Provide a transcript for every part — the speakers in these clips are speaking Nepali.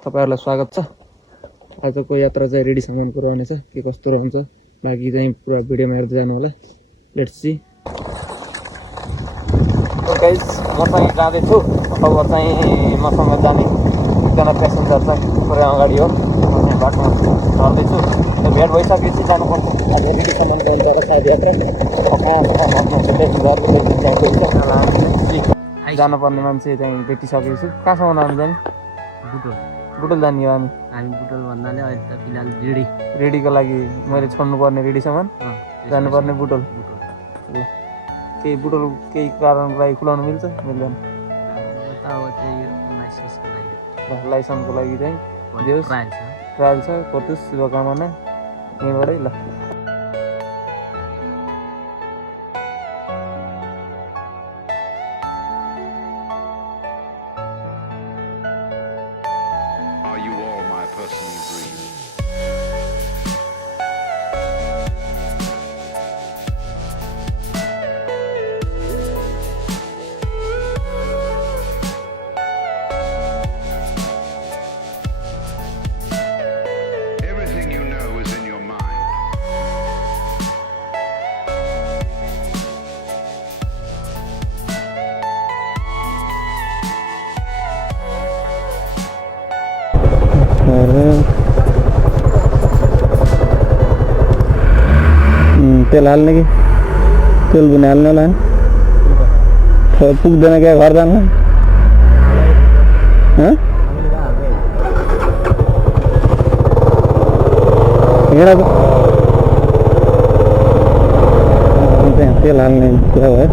तपाईहरुलाई स्वागत छ। आजको यात्रा चाहिँ रेडीसम्मको रहनेछ, के कस्तो रहन्छ बाँकी चाहिँ पुरा भिडियोमा हेर्दै जानु होला। Let's see. गाइस म चाहिँ जाँदै छु, अब चाहिँ मसँग जाने एकजना प्यासेन्जर चाहिँ पुरै अगाडि हो। म चाहिँ बाटोमा झर्दै छु। भेट भइसकेपछि जानुपर्छ। आज रेडीसम्मको हुन्छ र सायद यात्रा जानुपर्ने मान्छे चाहिँ भेटिसकेको छु। कहाँसम्म हामी जाने? बुटोल जाने हो हामी बुटोल भन्नाले अहिले त फिलहाल रेडीको लागि मैले छोड्नुपर्ने रेडीसम्म जानुपर्ने बुटोल। केही बुटोल केही कारणको लागि खुलाउनु मिल्छ मिल्दैन? लाइसेन्सको लागि चाहिँ ट्रायल छ। कोटुस शुभकामना यहीँबाटै ल। तेल हाल्ने कि तेल पनि हाल्ने होला पुग्दैन क्या घर जानु? हिँडेको तेल हाल्ने कुरा भयो।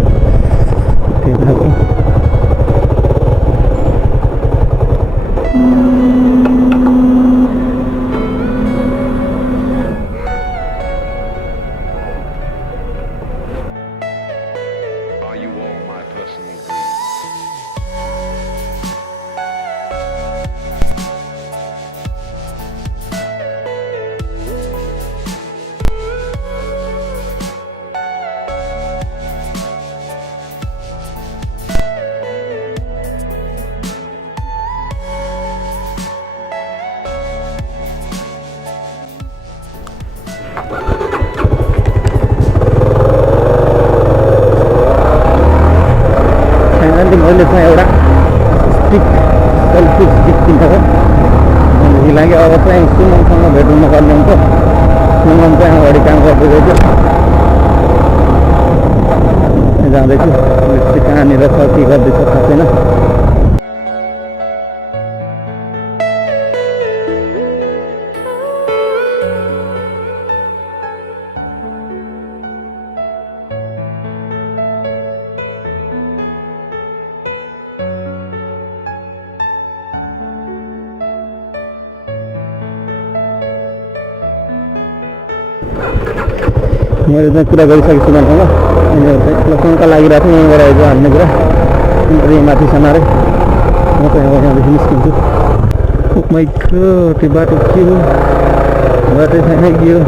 मैले चाहिँ एउटा स्टिक सेल्फी स्टिक किनेको यही लागि अब चाहिँ सुमनसँग भेट हुन पर्ने हुन्छ। सुमन चाहिँ अगाडि काम गर्दै थियो, जाँदैछु। कहाँनिर छ के गर्दैछ थाहा छैन। मैले चाहिँ कुरा गरिसकेको छु भन्नु यिनीहरू चाहिँ शङ्का लागिरहेको थियो यहीँबाट आइज हाल्ने कुरा। यहीँ माथि समारे म चाहिँ अब यहाँदेखि निस्किन्छु। माइको त्यो बाटो के हो? बाटो छैन के हो?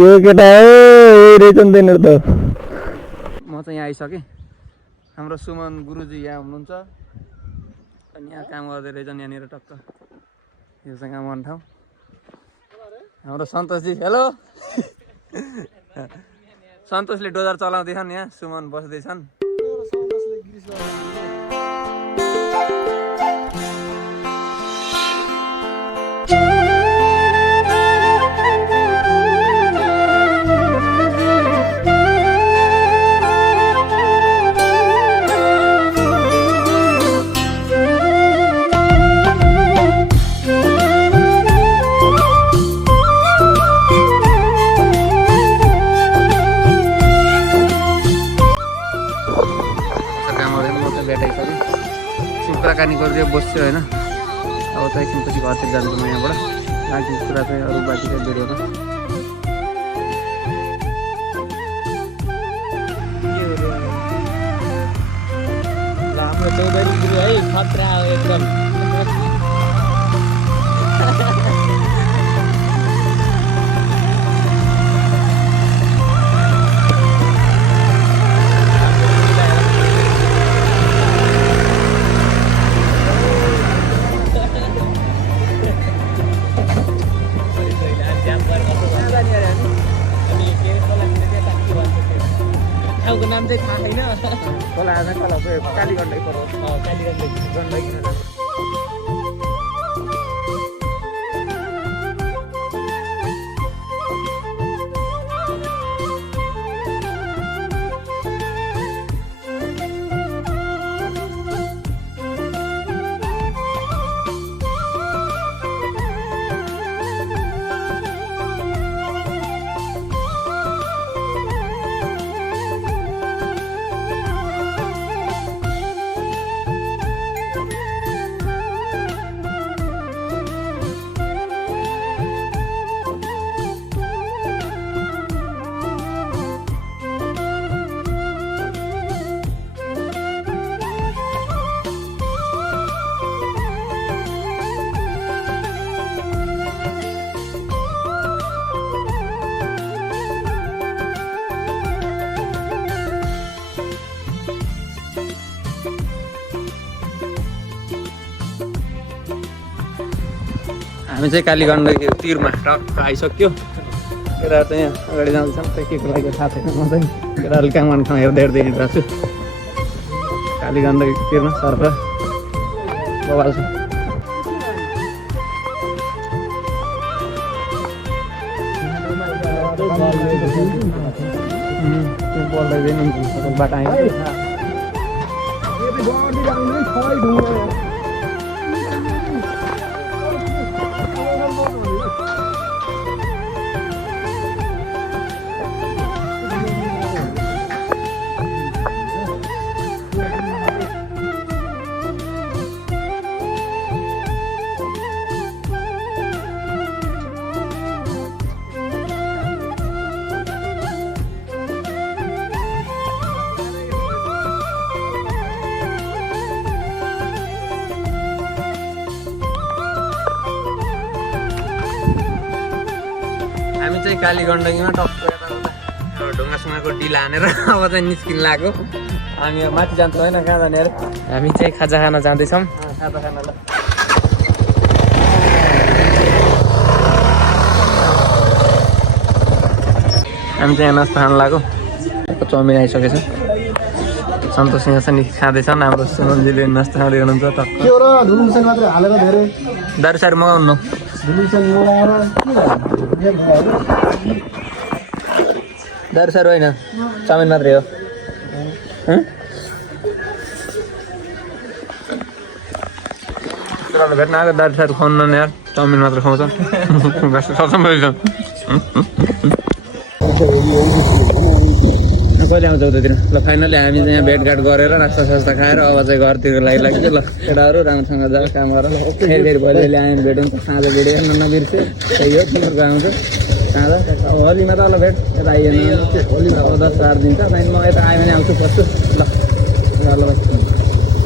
के केटा हो रहेछ नि तिनीहरू त। म चाहिँ यहाँ आइसकेँ। हाम्रो सुमन गुरुजी यहाँ हुनुहुन्छ अनि यहाँ काम गर्दै रहेछन् यहाँनिर टक्क। यो चाहिँ काम गर्ने ठाउँ। हाम्रो सन्तोषजी हेलो। सन्तोषले डोजर चलाउँदैछन्, यहाँ सुमन बस्दैछन्। कुराकानी गरेर बस्छु होइन। अब त एकछिनपछि घरतिर जान्छु म यहाँबाट। बाँकी कुरा चाहिँ अरू बाँकी चाहिँ भिडियोमा। हाम्रो चौधरी गुरु है खतरा एकदम। ठाउँको नाम चाहिँ थाहा छैन खोला कालीगण्डै पर्छ कालीगण्डै किन हामी चाहिँ कालीगण्डकी तिरमा टक्क आइसक्यो केटाहरू चाहिँ यहाँ अगाडि जाँदैछन् खै के को लागि थाहा छैन म चाहिँ केटाहरूले काम गर्ने ठाउँ हेर्दै हेर्दै हिँडिरहेको छु कालीगण्डकी तिरमा सर्फ बवाल छ बाटो आयो हामी चाहिँ कालीगण्डकीमा टक्क ढुङ्गासुङ्गाको डिल हानेर अब चाहिँ निस्किन लाग्यो हामी माथि जान्छौँ होइन कहाँ जाने अरे हामी चाहिँ खाजा खान जाँदैछौँ खाजा खानलाई हामी चाहिँ यहाँ नास्ता खान लाग्यो चाउमिन आइसकेछ सन्तोष सिंह पनि खाँदैछन् हाम्रो सुमनजीले नास्ता खाँदै हुनुहुन्छ टक्क दारू सारू मगाउनु दारू सारू होइन चाउमिन मात्रै हो भेट्न आएको दारू सारू खुवाउनु न यार चाउमिन मात्र खुवाउँछ कहिले आउँछ उतातिर ल फाइनली हामी चाहिँ यहाँ भेटघाट गरेर नास्ता सास्ता खाएर अब चाहिँ घरतिर लाग्यो ल केटाहरू राम्रोसँग जाऊ काम गरेर फेरि फेरि भोलि आयो भेट हुन्छ साँझ भेट्यो नबिर्से त्यही हो तिमीहरूको आउँछ साँझ अब होलीमा त ल भेट यता आइएन होलीमा अब 10-12 दिन छ त्यहाँदेखि म यता आयो भने आउँछु पस्छु ल ल